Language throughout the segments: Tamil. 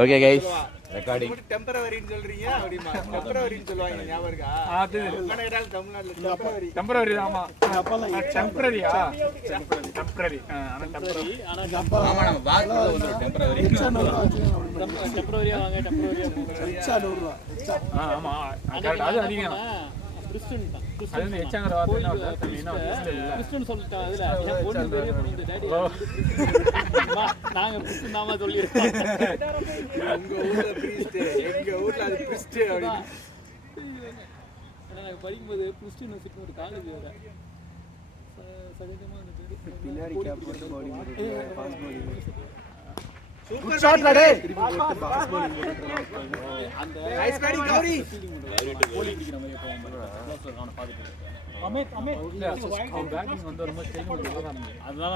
Okay guys recording. டெம்பரவரின்னு சொல்றீங்க அப்படிமா டெம்பரவரின்னு சொல்லுவாங்க ஞாபகம் இருக்கா? அது கனடால தமிழ்நாட்டுல டெம்பரவரி ஆமா. டெம்பரரியா? டெம்பரரி. ஆனா டெம்பரரி. ஆமா நம்ம பாஸ்ல வந்து டெம்பரவரி. டெம்பரரியா வாங்க டெம்பரரியா. எச்சா 100 ரூபாய். ஆமா. அது அதிகம். கிறிஸ்டியன் தான். அது எச்சாங்கற வார்த்தை என்ன கிறிஸ்டியன் சொல்லிட்டா அதுல என் பொண்ணு பெரிய பொண்ணு டாடி. நாங்க கிறிஸ்டியன் நாம சொல்லிருக்கோம். உங்க ஊர்ல பிரீஸ்ட் எங்க ஊர்ல அது பிரீஸ்ட் அப்படி. நான் படிக்கும்போது கிறிஸ்டியன் யூனிவர்சிட்டி ஒரு காலேஜ் வேற. சகஜமா இருந்துச்சு. பின்னாடி கேப் போட்டு பாடி பாஸ் பாடி. குட் ஷாட் டே. அந்த நைஸ் பேட்டிங் கௌரி. கோலி அடிக்கிற மாதிரி போவாங்க. அவன பாத்துட்டு. அமித் அவன் பேட்டிங் வந்து ரொம்ப ஸ்டைல் பண்ணி அதனால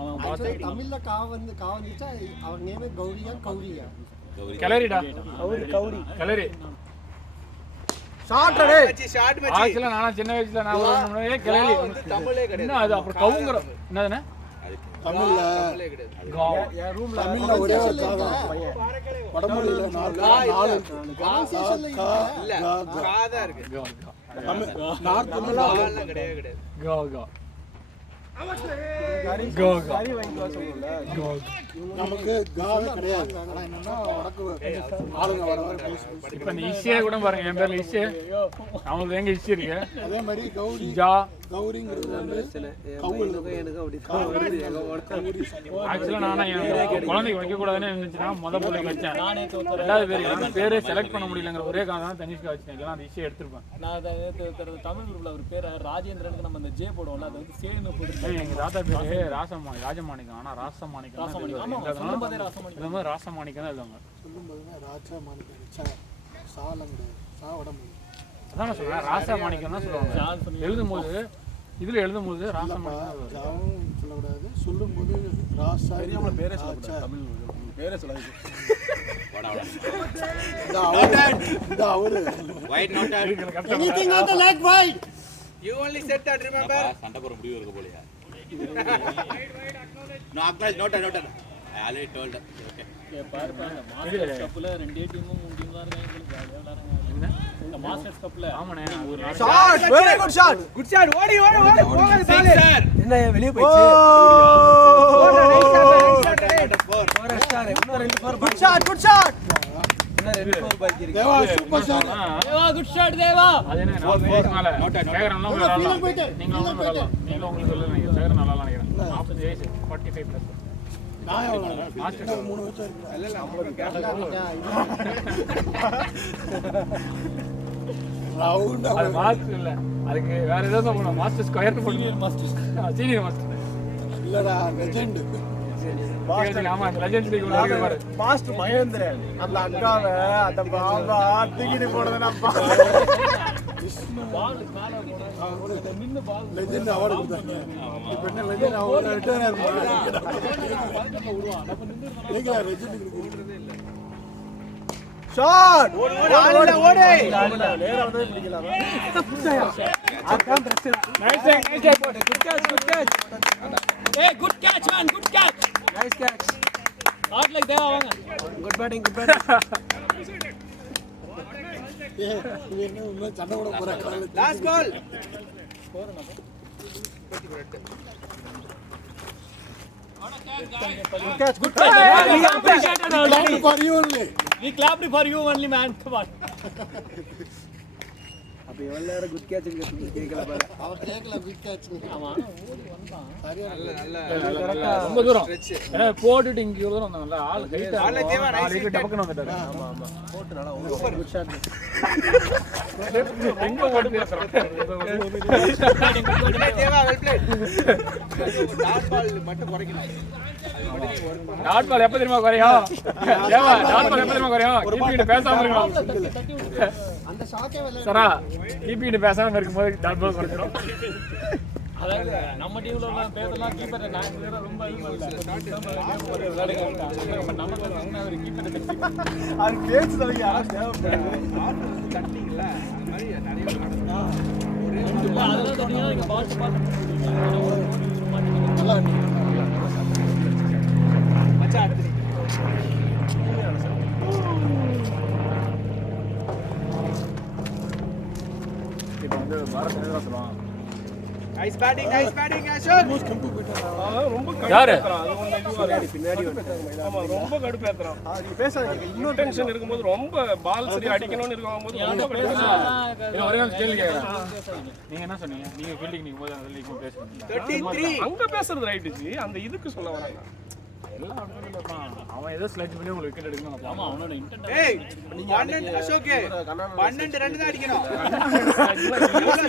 அவன் பாஸ் தமிழ்ல காவந்துச்சா அவன் நேமே கௌரியா கலரிடா. கௌரி கலரி. ஷாட் டே. ஷாட் மச்சி. ஆக்சுவலா நான் சின்ன வயசுல நான் ஒரு கலரி தமிழே கிடையாது. என்ன அது அப்புறம் கவுங்கற என்னதுன்னா தமிழ்ல கிடையாது. என் ரூம்ல தமிழ்ல ஒரே ஒரு பையன் வடமொழியில 4 கான்வர்சேஷன்ல இல்ல காதா இருக்கு. நார்த்ல நாலாம் கிடையாது. கோ கோ கோ சரி வாங்கிவா சொல்லுல கோ நமக்கு காவே கிடையாது. ஆனா என்னன்னா வடக்கு ஆளுங்க வர வர இப்ப இந்த இஷ்யே கூட பாருங்க என் பேர்ல இஷ்யே அவங்களுக்கு எங்க இஷ்யே இருக்கு. அதே மாதிரி கௌரி ஜா கௌரிங்கிறது வந்து கவுல் எனக்கு அப்படி தான் வருது. கௌரி ஆக்சுவலா நானா என் குழந்தைக்கு வைக்க கூடாதுன்னு இருந்துச்சுன்னா முத பிள்ளைக்கு வச்சேன். ரெண்டாவது பேர் பேரே செலக்ட் பண்ண முடியலங்கிற ஒரே காரணம் தான் தனிஷ்கா வச்சேன். இல்லைன்னா அந்த இஷ்யே எடுத்திருப்பேன். நான் தமிழ் குரூப்ல ஒரு பேர் ராஜேந்திரனுக்கு நம்ம அந்த ஜே போடுவோம்ல அது வந்து சேன்னு போட்டு எங்க தாத்தா பேரு ராஜமாணிக்கம். ஆனா ராசமாணிக்கம் இந்த மாதிரி ராசமாணிக்கம் தான் எழுதுவாங்க. சொல்லும்போது ராஜமாணிக்கம் சாலங்க சாவடம் அதான் நான் சொல்றேன் ராசமாணிக்கம் தான் சொல்லுவாங்க. எழுதும்போது இதுல எழுதும்போது ராசமாணிக்கம் ஜாவும் சொல்லக்கூடாது. சொல்லும்போது ராசா பேரே சொல்லக்கூடாது. தமிழ் பேரே சொல்லாது. அவரு wide not anything on the leg wide. You only said that, remember? சண்டை போற முடிவு இருக்க போலையா? No acknowledge noted. I already told. Okay. பாரு மாஸ்டர்ஸ் கப்ல ரெண்டே டீமும் மூணு டீம் தான் இருக்காங்க. ஜாலியா விளையாடுறாங்க. இந்த மாஸ்டர்ஸ் கப்ல ஆமாண்ணே ஒரு shot very good shot. Good shot. ஓடி போகாத பால். என்ன வெளிய போயிச்சு. Good shot good shot. Deva super shot. Deva good shot Deva. அது என்ன நான் பேருக்கு மேல சேகரன்லாம் விளையாடலாம். நீங்க உங்களுக்கு சொல்லுங்க சேகரன் நல்லா நினைக்கிறேன். 45 வயசு 45 பிளஸ். நான் எவ்வளவு மாஸ்டர் 3 வருஷம் இருக்கு. இல்ல ரவுண்ட் அது மாஸ்டர் இல்ல. அதுக்கு வேற ஏதோ சொல்லணும். மாஸ்டர் ஸ்கொயர் போடுங்க. சீனியர் மாஸ்டர் இல்லடா லெஜெண்ட். ஆமா அந்த லெஜெண்ட் லீக் உள்ள இருக்கு பாரு. மாஸ்டர் மகேந்திரன் அந்த அக்காவை அந்த பாபா தூக்கிட்டு போனது நம்ம பால் மேல போனா மின்னு பால் லெஜெண்ட் அவார்ட் கொடுத்தாங்க. இப்போ என்ன லெஜெண்ட் அவார்ட் ரிட்டர்ன் ஆகுமா? நீங்க லெஜெண்ட் கொடுக்குறதே இல்ல. ஷாட் ஓடு நேரா வந்து பிடிக்கலாம். அதான் பிரச்சனை. நைஸ் போடு. Good catch. ஏய் good catch man good catch. Nice catch. Not like Deva வாங்க. Good batting. என்ன உள்ள சண்டை போட போறாங்க. Last ball. Good catch. We appreciate it already. for you only. We clapped for you only man. Come on. அப்ப இவ்வளவு நேரம் குட் கேட்ச் கேட்கல பாரு. அவர் கேக்கல குட் கேட்ச். ஆமா ஓடி வந்தான். சரியா நல்ல ரொம்ப தூரம் போட்டுட்டு இங்க இவ்வளவு தூரம் வந்தாங்கல்ல ஆள் ஹைட் ஆளே தேவா நைஸ் டபக்குன்னு வந்துட்டாரு. ஆமா போட்டு நல்லா சூப்பர் குட் ஷாட். எங்க ஓடி பேசுறோம். தேவா வெல் பிளேட். டாட் பால் மட்டும் குறைக்கணும். டாட் பால் எப்ப தெரியுமா குறையும்? தேவா டாட் பால் எப்ப தெரியுமா குறையும்? கீப்பிட்ட பேசாம இருக்கணும். அந்த ஷாக்கே வரல. சரா கீப்பிட்ட பேசாம இருக்கும்போது டாட் பால் குறைஞ்சிரும். அதாவது நம்ம டீம்ல உள்ள பேர்லாம் கீப்பர் நான் ரொம்ப நமக்கு ஒரு கீப்பர் அது கேட்ச் தான் யார் தேவைப்படுது. கட்டிங்கல அந்த மாதிரி நிறைய நடக்குதா. அதெல்லாம் தனியா இங்க பால் நல்லா மச்சான் அடுத்து சொல்லுவாங்க. Nice batting Ashok. ரொம்ப யாரு? பின்னாடி ஆமா ரொம்ப கடுப்பேத்துறான். நீ பேசாதீங்க. இன்னும் டென்ஷன் இருக்கும்போது ரொம்ப பால் சரி அடிக்கணும்னு இருக்கும்போது ரொம்ப ஒரே ஒரு கேள்வி கேட்குறேன். நீங்க என்ன சொன்னீங்க? நீங்க ஃபீல்டிங் நிற்கும் போது அந்த லீக் பேசுறீங்க. 33. அங்க பேசுறது ரைட்டு ஜி, அந்த இதுக்கு சொல்ல வராங்க. எல்லாம் அவன் ஏதோ ஸ்லெட்ஜ் பண்ணி உங்களுக்கு விக்கெட் எடுக்கணும். ஆமா அவனோட இன்டென்ட். ஏய் 12 அசோக் 12 ரன் தான் அடிக்கணும்.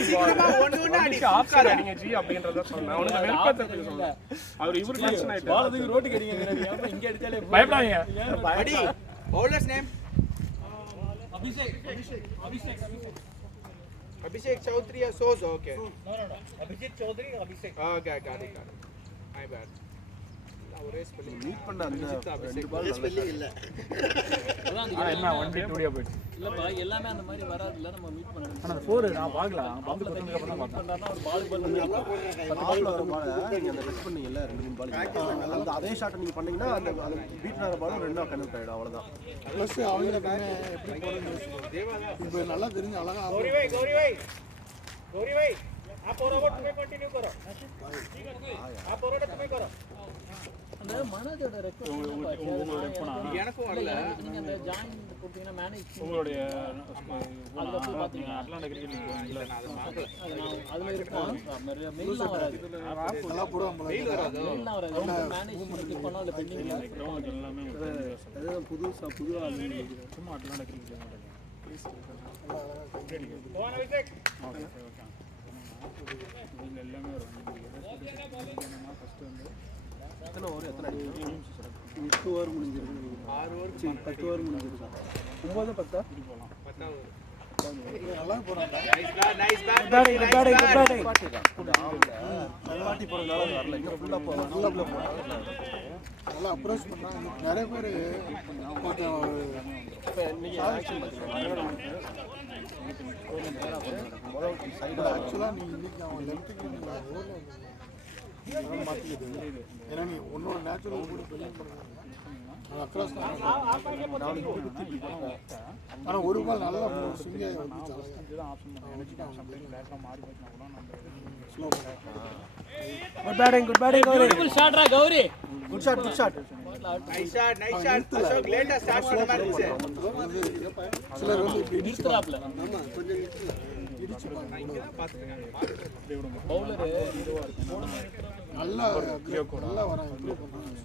சீக்கிரமா 1-1 அடி. ஆப்ஷன் அடிங்க ஜி அப்படின்றத சொன்னேன். அவனுக்கு வெறுப்பேத்துறதுக்கு சொன்னேன். அவர் இவரு டென்ஷன் ஆயிட்டாரு. பாலத்துக்கு ரோட்டுக்கு அடிங்க. இங்க அடிச்சாலே பயப்படாதீங்க. அடி. bowler's name Abhishek Chaudhary or Sozo. Okay. No. Abhishek Chaudhary or Abhishek. Okay, got it. My bad. ஒரே ஸ்பெல்லிங் மீட் பண்ண அந்த ரெண்டு பால் ஸ்பெல்லிங் இல்ல. என்ன 1-2 போயிடுச்சு. இல்லப்பா எல்லாமே அந்த மாதிரி வராதுல நம்ம மீட் பண்றோம். ஆனா 4 நான் பார்க்கலாம். பந்து கொத்துனதுக்கு அப்புறம் தான் பார்த்தேன். ஒரு பால் 10 பால்ல வர பால் நீங்க அந்த டச் பண்ணீங்கல 2-3 பால் அந்த அதே ஷாட் நீங்க பண்ணீங்கன்னா அந்த பீட் ஆற பால் ரெண்டா கனெக்ட் ஆயிடும் அவ்வளவுதான். ப்ளஸ் அவங்க எப்படி போறீங்க இப்போ நல்லா தெரிஞ்சு அழகா गौरी भाई आप और ओवर तुम्हें कंटिन्यू करो आप और ओवर तुम्हें करो அந்த மனதோட ரெக்வெஸ்ட் எனக்கும் வரல நீங்க அந்த ஜாயின் போட்டீங்கன்னா மேனேஜ் உங்களுடைய அதுல போய் பாத்தீங்க அட்லாண்டா கிரிக்கெட் லீக் இல்ல நான் அதை பார்க்கல. அதுல இருக்கும் மெயில்லாம் வராது. நல்லா போடுவாங்க மெயில் வராதோ மெயில்லாம் வராது. மேனேஜ் கிளிக் பண்ணா அதுல பெண்டிங் கிரவுண்ட் எல்லாமே அதுதான் புது ஆளு சும்மா அட்லாண்டா கிரிக்கெட் லீக் कौन अभिषेक ஓகே இதுல எல்லாமே வரும். ஃபர்ஸ்ட் வந்து எத்தனை ஓவர் எத்தனை அடிக்கும் 8 ஓவர் முடிஞ்சிருக்கு 6 ஓவர் 10 ஓவர் முடிஞ்சிருக்கு 9 10 இப்படி போலாம். 10 ஓவர் நல்லா போறாங்க nice bat பாட்டி போறதுனால வரல இங்க ஃபுல்லா போறாங்க நல்லா அப்ரோச் பண்ணாங்க நிறைய பேர் கொஞ்சம் நீங்க ஆக்ஷன் ஆக்சுவலாக நீ இன்னைக்கு அவன் லெஃப்ட்டுக்கு ஓவரில் மாற்றிக்கிது ஏன்னா நீ உன்னோட நேச்சுரல் கூட பெரிய அக்ராஸ் ஆனால் ஒரு பால் நல்லா ஸ்விங்காக வந்துச்சு இதுதான் ஆப்ஷன் பண்ணுறேன். சம்டைம்ஸ் பேட்லாம் மாறி போச்சுனா கூட நம்ம ஸ்லோ குட் பேட்டிங் பியூட்டிஃபுல் ஷாட்ரா Gowri. Good shot nice shot Ashok லேட்டா ஸ்டார்ட் பண்ண மாதிரி இருந்துச்சு சிலர் வந்து இப்படி நிறுத்துறாப்ல கொஞ்சம் பவுலர் நல்லா நல்லா வரான் இம்ப்ரூவ் பண்ணுறாங்க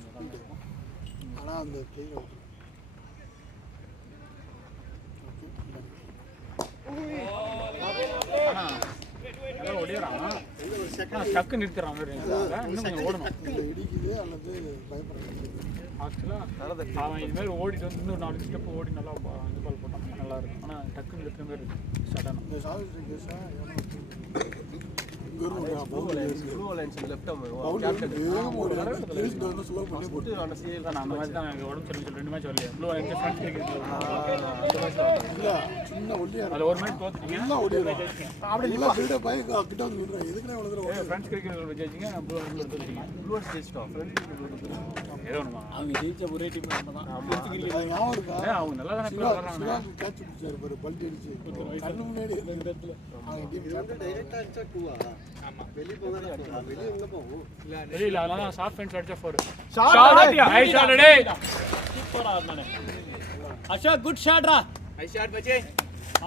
ஆனால் அந்த கையில் நல்லா ஓடிறான். டக்கு நிறுத்துறான் மாதிரி இன்னும் கொஞ்சம் ஓடணும். இல்லை இடிக்குது அல்லது பயப்படுறாங்க ஆக்சுவலாக அவன் இது மாதிரி ஓடிட்டு வந்து இன்னும் 4 ஸ்டெப் ஓடி நல்லா இது பால் போட்டான் நல்லா இருக்கும். ஆனால் டக்கு நிறுத்துற மாதிரி இருக்கு சடனாக. இந்த சாவித்ரி கேஸை இங்கே ப்ளூ லைன்ஸ் லெஃப்ட் ஸ்லோ பண்ணி போட்டு அந்த சீரியல் நான் அந்த மாதிரி தான் எனக்கு உடம்பு சொல்லி 2 மேட்ச் வரலையே. ப்ளூ எனக்கு ஃப்ரெண்ட்ஸ் கிரிக்கெட் இல்லை சின்ன ஒல்லியா அதில் ஒரு மேட்ச் தோத்துட்டீங்க. நல்லா ஓடிடுறான் அப்படி இல்லை கிட்ட பைக் கிட்ட வந்து விடுறேன் எதுக்குன்னா இவ்வளோ தூரம் ஃப்ரெண்ட்ஸ் கிரிக்கெட் ஜெயிச்சிங்க ப்ளூ தோத்துட்டீங்க. ப்ளூ ஜெயிச்சிட்டோம் ஏதோ ஒன்றுமா அவங்க ஜெயிச்ச ஒரே டீம் நம்ம தான். ஞாபகம் இருக்கா அவங்க நல்லா தானே விளாட்றாங்க. சிவாஜி கேட்ச் பிடிச்சாரு பாரு பல்ட்டி அடிச்சு கண்ணு முன்னாடி அவங்க டீம் டைரக்டா அடிச்சா 2 ஆமா வெளிய போகாத வெளிய எங்க போகும் வெளியில அதனால ஷார்ட் ஃபென்ஸ் அடிச்சா 4 ஷாட் நைஸ் ஷாட் டேய் சூப்பரா ஆடுனானே. அசோக் குட் ஷாட்ரா. nice shot பச்சே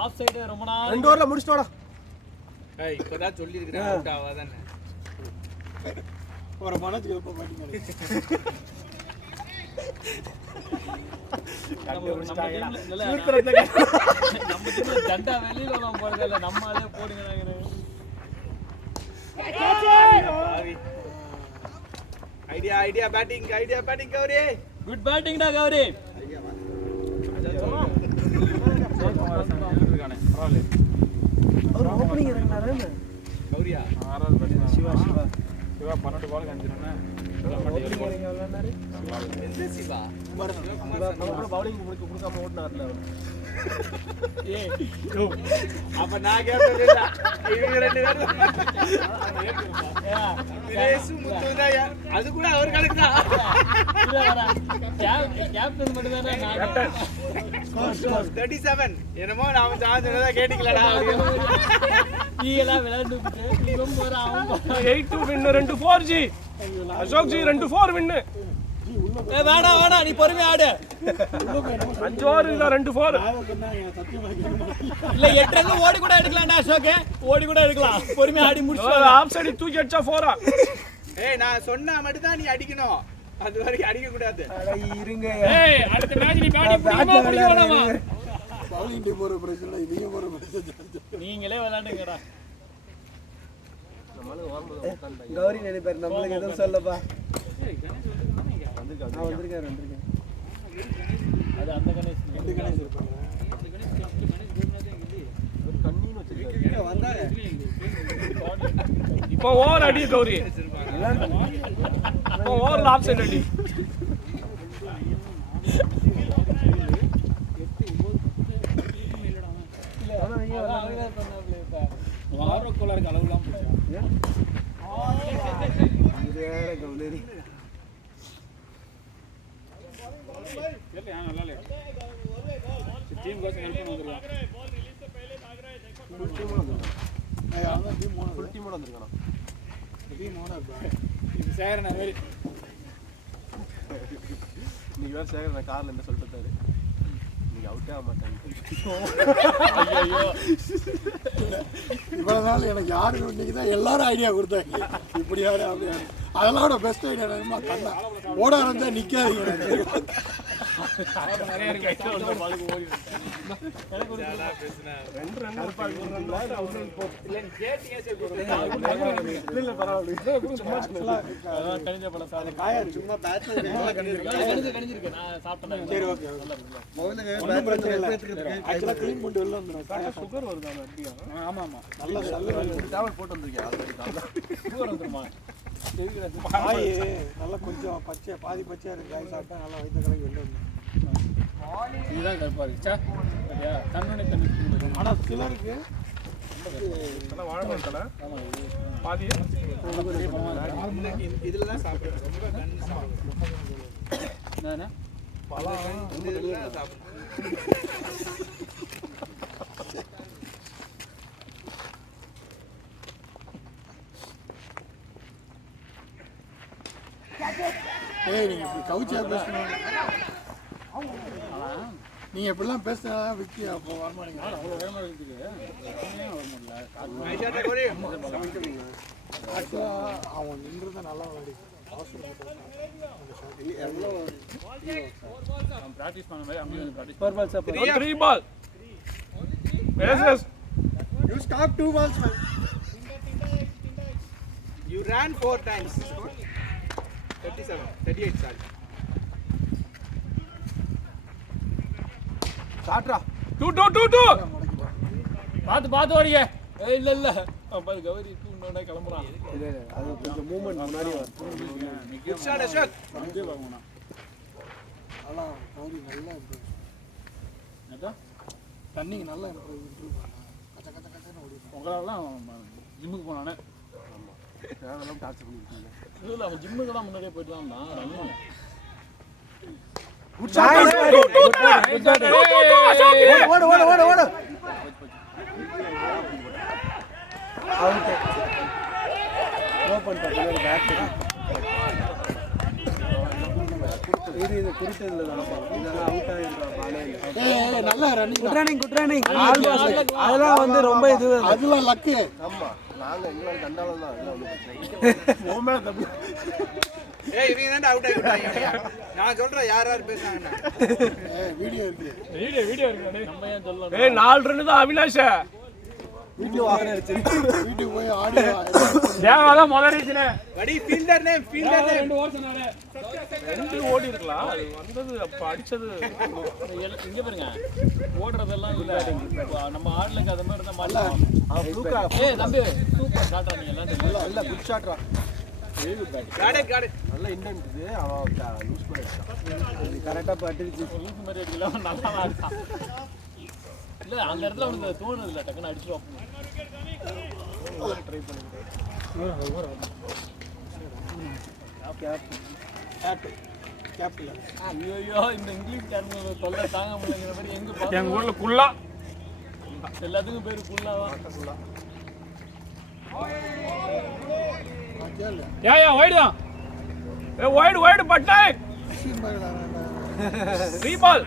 ஆஃப் சைடு ரொம்ப நாள் 2 ஓவர்ல முடிச்சிட்டோடா ஏய் இப்போதான் சொல்லி இருக்கேன் அவுட் ஆவாதானே ஒரு மனத்துக்கு எப்போ மாட்டிங்க நம்ம டீம்ல ஜண்டா வெளியில வராம போறதல்ல நம்மாலே போடுங்கறாங்க. Idea batting Gowri good batting டா கௌரி. அவர் ஓபனிங் இறங்குனாரே கௌரியா ஆறாவது பேட்டிங் சிவா சிவா 12 பாலுக்கு 5 ரன். எந்த சிவா பவுலிங் கொடுக்காம ஓட்டினார்ல அப்ப நான் கேட்பேன் இவங்க ரெண்டு பேரும் அது கூட அவர் கணக்கு தான். கேப்டன் மட்டும் தானே 37 என்னமோ நாம சார்ஜ் கேட்டீங்களா நீ எல்லாம் விளையாண்டு இவன் போற அவன் 8 win 2 4 G Ashok G 2 4 win. வேணா நீ பொறுமையா ஆடு. 5 ஓவர் இல்ல 2 4. இல்ல 8 ரன் ஓடி கூட எடுக்கலாம்டா அசோக். ஓடி கூட எடுக்கலாம். பொறுமையா ஆடி முடிச்சு ஆஃப் சைடு தூக்கி அடிச்சா 4. ஏய் நான் சொன்னா மட்டும் தான் நீ அடிக்கணும். அது வரைக்கும் அடிக்க கூடாது. இருங்க ஏய் அடுத்த மேட்ச் நீ பேட்டிங் பிடிக்குமா பிடிக்க வேணாமா? பவுலிங் டீம் ஒரு பிரச்சனை, இவங்க ஒரு பிரச்சனை. நீங்களே விளையாடுங்கடா. கௌரி நினைப்பாரு நம்மளுக்கு எதுவும் சொல்லப்பா. வந்திருக்காரு அது அந்த கணேஷ் இருப்பாங்க. இப்போ ஓவர் அடி கௌரி. இப்போ ஓவர் ஆஃப் சைடு அடி. வாரக்கோளருக்கு அளவுலாம் டீம் கோச் ஹெல்ப் பண்ண வந்திருக்கான். ஃபுல் டீமோட வந்திருக்கானா? இது சேரன மாதிரி இன்னைக்கு வேற சேகர் நான் கார்ல என்ன சொல்லிட்டாரு, நீங்க அவுட்டே ஆக மாட்டாங்க. இவ்வளவு நாள் எனக்கு யாருக்கு இன்னைக்கு தான் எல்லாரும் ஐடியா கொடுத்தாங்க, இப்படி ஆடு அப்படி ஆடு. அதெல்லாம் விட பெஸ்ட் ஐடியா என்னமா கண்ணா ஓட ஆரம்பிச்சா நிக்காதீங்க. நிறைய இருக்கு. பாலுக்கு ஓடி சுகர் வருது ஆமா ஆமா நல்ல டேப்லெட் போட்டு வந்திருக்கேன். நல்லா கொஞ்சம் பச்சை பாதி பச்சையா இருக்கு, காய் சாப்பிட்டா நல்லா வயிற்று கலங்கி வெளில வந்து. இதுதான் கருப்பா இருக்கு. தண்ணி தண்ணி. ஆனா சிலருக்கு வாழைப்பழம் தலை பாதி இதுல தான் சாப்பிடுறேன். ரொம்ப கண்ணு என்னன்னா சாப்பிடுறேன். ஏய் நீங்க இப்படி கவுச்சியா பேசணும், நீங்க இப்படிலாம் பேசினா விக்கி அப்போ வரமாட்டீங்க. அவ்வளோ வேகமாக இருக்குது. ஆக்சுவலா அவன் நின்றுத நல்லா விளையாடி ப்ராக்டிஸ் பண்ண மாதிரி அப்படியே practice. 4 balls up. 3 ball. Yes. You stop 2 balls man. You ran 4 times. 38 sorry. சாட்ரா 2 பார்த்து ஓடிங்க. இல்ல இல்ல அப்ப கௌரி தூண்டோட கிளம்புறான். இல்ல அது கொஞ்சம் மூவ்மெண்ட் முன்னாடி வரும். Good shot Ashok. நல்லா கௌரி நல்லா இருக்கு, தண்ணி நல்லா இம்ப்ரூவ் பண்ணா கச்ச கச்ச கச்சன்னு ஓடி. உங்களெல்லாம் ஜிம்முக்கு போனானே. அதெல்லாம் டார்ச்சர் பண்ணிருக்கீங்க. இல்ல அவன் ஜிம்முக்கு தான் முன்னாடியே போயிட்டு வந்தான். Good shot. ஓடு ஓடு ஓடு ஓடு. அவுட். த்ரோ பண்ணிட்டாரு பேட். இது குறிச்சதுல நடக்கும். இதெல்லாம் அவுட் ஆயிடுறா பாலே. ஏய் நல்லா ரன்னிங் குட் ரன்னிங். அதெல்லாம் வந்து ரொம்ப இது அதெல்லாம் லக்கு. ஆமா நாங்க எங்களோட கண்டால தான் எல்லாம் வந்து பிரச்சனை. ஓ மேல தப்பு. ஏய் இவங்க தான் அவுட் ஆயிட்டாங்க. நான் சொல்றேன் யார் யார் பேசுறாங்கன்னு. ஏய் வீடியோ இருக்கு, வீடியோ இருக்கு. நம்ம ஏன் சொல்லணும்? ஏய் 4 ரன் தான் அவினாஷ். வீடியோ வாங்குற அடிச்சு வீட்டுக்கு போய் ஆடியோ தேவாதான் முதல் ரீச்னே. வடி ஃபீல்டர் நேம் 2 ஓவர் சொன்னானே. 2 ஓடி இருக்கலாம். அது வந்தது அப்ப அடிச்சது. இங்க பாருங்க ஓடுறதெல்லாம் இல்ல. நம்ம ஆடலுக்கு அத மாதிரி தான் மாட்டலாம். அவன் ப்ளூ கார்ட். ஏய் தம்பி சூப்பர் ஷாட்டா நீ எல்லாம் இல்ல குட் ஷாட்ரா. நல்ல இன்டென்ட் இது அவன் யூஸ் பண்ணிட்டான் கரெக்டாக பட்டுச்சு யூஸ் மாதிரி எடுக்கலாம் நல்லா தான் இருக்கான் இல்லை அந்த இடத்துல அவனுக்கு தோணுது இல்லை டக்குன்னு அடிச்சுடுவோம் ட்ரை பண்ணிட்டேன் ஐயோ இந்த இங்கிலீஷ் காரங்க தொல்லை தாங்க முடியலைங்கிற மாதிரி எங்க எங்க ஊர்ல குள்ளா எல்லாத்துக்கும் பேரு குள்ளாவா யா வைடு தான் வைடு பட்டாய் ரீபால்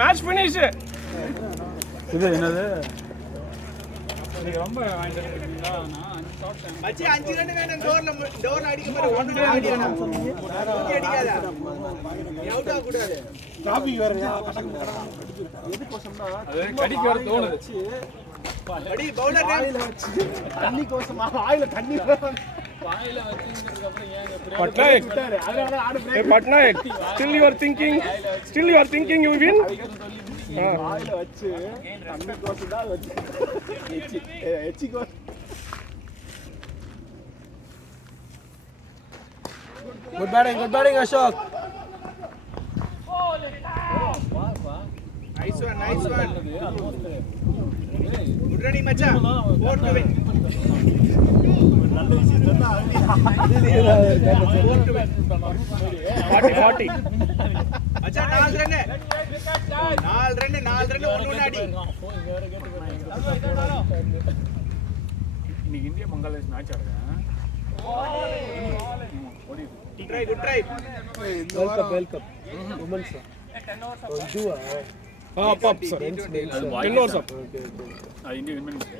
மேட்ச் ஃபினிஷ் இது என்னது ரொம்ப மச்சி 5 ரன் வேணும் டோர்ல அடிக்க மாதிரி 1 ரன் அடிக்கணும் அடிக்காத அவுட் ஆக கூடாது டாபிக் வேறயா எதுக்கோசம்னா அது கடிக்க வர தோணுது அடி பவுலர் வாயில வச்சு தண்ணி கோசமா வாயில தண்ணி வாயில வச்சிங்கிறதுக்கு அப்புறம் ஏங்க பட்நாயக் அதனால ஆடு Patnaik still you are thinking you win வாயில வச்சு தண்ணி கோசம் தான் வச்சு எச்சி கோசம் Good batting, Ashok. Nice one. Good running, மச்சான். 4 to win. நல்ல விஷயம் சொன்னா 40 மச்சான் 4 ரன் 1 அடி. இன்னைக்கு இந்தியா பங்களாதேஷ் மேட்ச் ஆடுறேன் Good try. Welcome. Women's. பப் sir 10 overs off Okay. India win பண்ணிச்சு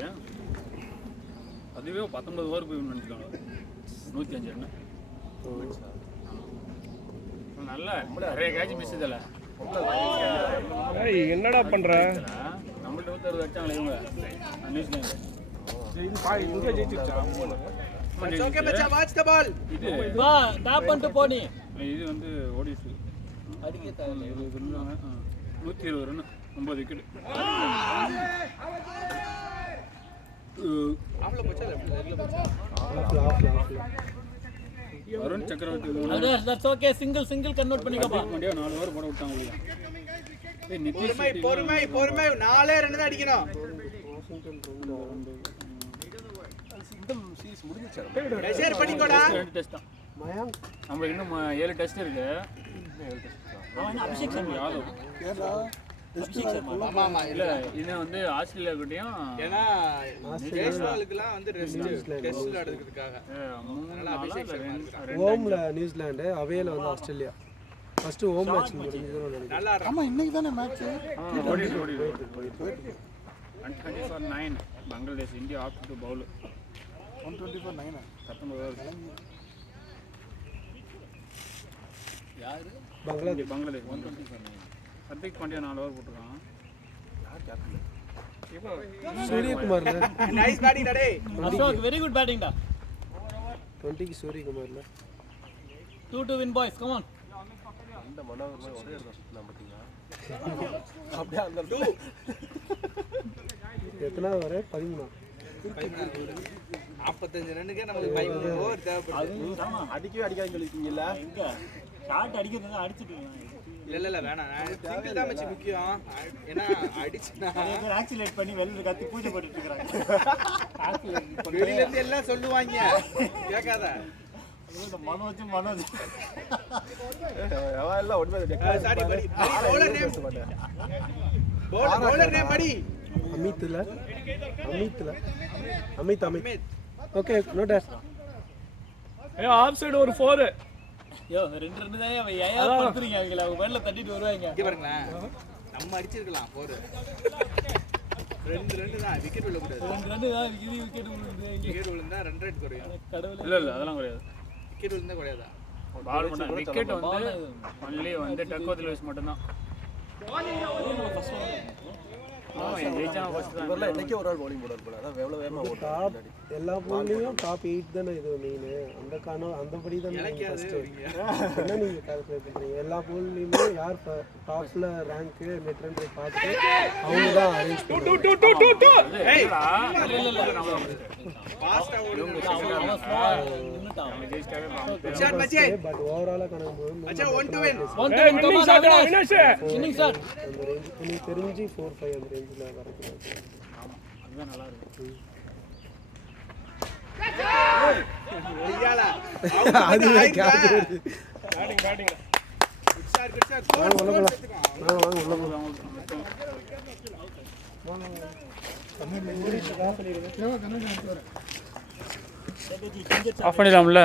அதுவே 19 ஓவர் போய் வின் பண்ணிருக்காங்க 105 ரன் நல்ல நிறைய கேட்ச் மிஸ் இதெல்லாம் என்னடா பண்ற நம்மள்ட்ட வந்து ஒரு வச்சாங்களே இவங்க நியூசிலாந்து இந்தியா ஜெயிச்சிருச்சா It's okay, மச்சான். Watch the ball. இது வா டாப் பண்ணிட்டு போ நீ இது வந்து ஓடிச்சு அடிக்க தேவையில்லை 120 ரன் 9 விக்கெட் ஆஃப்ல போச்சா லெஃப்ட்ல போச்சா Varun Chakravarthy that's okay single convert பண்ணிக்கப்பா 4 ஓவர் போட விட்டாங்க ஏய் நிதிஷ் பொறுமை 4 ரன் தான் அடிக்கணும் சீரிஸ் முடிஞ்சிச்சு மெஷர் பண்ணிக்கோடா 2 டெஸ்ட் தான் நம்ம இன்னும் 7 டெஸ்ட் இருக்கு அவன் அபிஷேக் சர்மா யாதவ் கேரளா ஆமா இல்ல இது வந்து ஆஸ்திரேலியா கிட்டயும் ஏன்னா ஜெய்ஸ்வாலுக்குலாம் வந்து ரெஸ்ட் டெஸ்ட்ல ஆடுறதுக்காக அதனால அபிஷேக் சர்மா ஹோம்ல நியூசிலாந்து அவேல வந்து ஆஸ்திரேலியா ஃபர்ஸ்ட் ஹோம் மேட்ச் முடிஞ்சது நல்லா ஆடுறான் ஆமா இன்னைக்கு தானே மேட்ச் ஓடி 124-9 Bangladesh India off to bowl 124-9 19 over யாரு Bangladesh Bangladesh 124-9 Hardik Pandya 4 over போட்டுருக்கான் சூரியகுமார்ல நைஸ் பேட்டிங் டே அசோக் வெரி குட் பேட்டிங் டா 20 க்கு சூரியகுமார்ல 2 to win boys come on அந்த மனோகர் மாதிரி ஒரே இடத்துல சுத்தலாம் பாத்தீங்க அப்படியே அந்த 2 எத்தனை வர 13 45 ரன்னுக்கே நமக்கு 5 ஓவர் தேவைப்படுது அடிக்கவே அடிக்காத சொல்லிட்டீங்கல்ல எங்க ஷாட் அடிக்கிறது அடிச்சிட்டு இல்ல வேணாம் சிங்கிள் தான் மச்சி முக்கியம் ஏன்னா அடிச்சுனா ஆக்சிலேட் பண்ணி வெளியில கத்தி பூஜை போட்டுட்டு இருக்காங்க வெளியில இருந்து எல்லாம் சொல்லுவாங்க கேட்காத மனோஜ் அவ எல்லாம் ஒண்ணே சாரி படி பவுலர் நேம் படி Amit okay not a off side ஒரு 4 யோ 2 ரன் தான் ஏயா பண்றீங்க அவங்க மேல தட்டிட்டு வருவாங்க இங்க பாருங்களேன் நம்ம அடிச்சிருக்கலாம் 4 2 ரன் தான் விக்கெட் விழ கூடாது 2 ரன் தான் இது விக்கெட் விழுந்து விக்கெட் விழுந்தா ரன் ரேட் குறையும் கடவுளே இல்ல அதெல்லாம் கிடையாது விக்கெட் விழுந்தா குறையாதா பால் பண்ண விக்கெட் வந்து ஒன்லி வந்து டக்கோத் லூயிஸ் மட்டும் தான் இவரெல்லாம் என்னைக்கே ஒரு ஆள் bowling போடுவார் போல. அதான் எவ்வளவு வேகமா ஓடுறாரு டாப் முன்னாடி. எல்லா போன்லயும் டாப் 8 தானே இது மெயின். அந்தபடி தான் ஃபர்ஸ்ட். என்ன நீங்க கால்குலேட் பண்றீங்க? எல்லா போன்லயுமே யார் டாப்ல ரேங்க் நெட் ரன் ரேட் பார்த்து அவங்க தான் அரேஞ்ச் பண்ணுவாங்க. பட் ஓவராலா கணக்கு எனக்கு தெரிஞ்சு 4-5 அந்த ரேஞ்சில் வரைக்கும். ஆஃப் பண்ணிடலாம்ல.